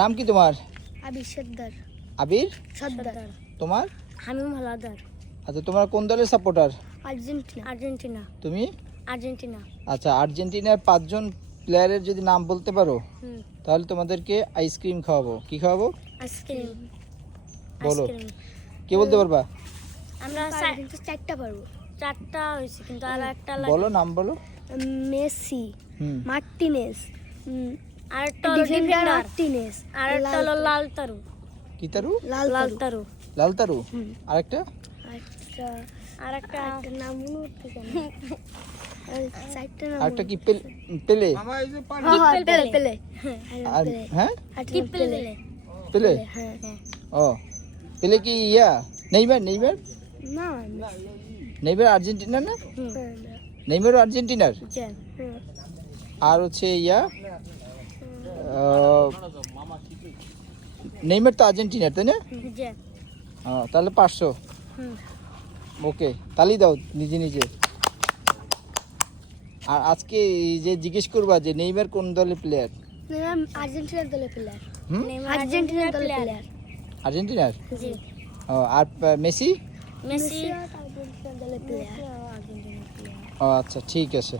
নাম কি তোমার? আবির সর্দার। আবির সর্দার। তোমার? হামিম হালাদার। আচ্ছা, তোমার কোন দলের সাপোর্টার? আর্জেন্টিনা। আর্জেন্টিনা। তুমি? আর্জেন্টিনা। আচ্ছা, আর্জেন্টিনার 5 জন প্লেয়ারের যদি নাম বলতে পারো হুম। তাহলে তোমাদেরকে আইসক্রিম খাওয়াবো। কি খাওয়াবো? আইসক্রিম। বলো। কে বলতে পারবা? আমরা কিন্তু চারটা পারবো। চারটা হয়েছে কিন্তু আর একটা বলো, নাম বলো। মেসি, হুম। মার্টিনেজ, আরেকটা হলো ডিফেন্ডার মার্টিনেজ, আরেকটা হলো লালতারু। কি তারু? লালতারু। লালতারু। হুম। আরেকটা? আরেকটা নাম মনে হচ্ছে না। চারটা নাম। আরেকটা কি? পেলে? হ্যাঁ, পেলে। আর হ্যাঁ, কি পেলে? পেলে। হ্যাঁ। ও, পেলে কি ইয়া নেইমার? নেইমার না। নেইমার আর্জেন্টিনা না? হুম। নেইমারও আর্জেন্টিনার। জি। আর হচ্ছে ইয়া নেইমার তো আর্জেন্টিনার, তাই না? জি। তাহলে 500। হুম। ওকে, তালি দাও নিজে নিজে। আর আজকে এই যে জিজ্ঞেস করবা যে নেইমার কোন দলের প্লেয়ার? আর্জেন্টিনার দলের প্লেয়ার। হুম, আর্জেন্টিনার দলের প্লেয়ার। আর্জেন্টিনার। জি। আর মেসি? মেসি আর্জেন্টিনার দলের প্লেয়ার। আচ্ছা, ঠিক আছে।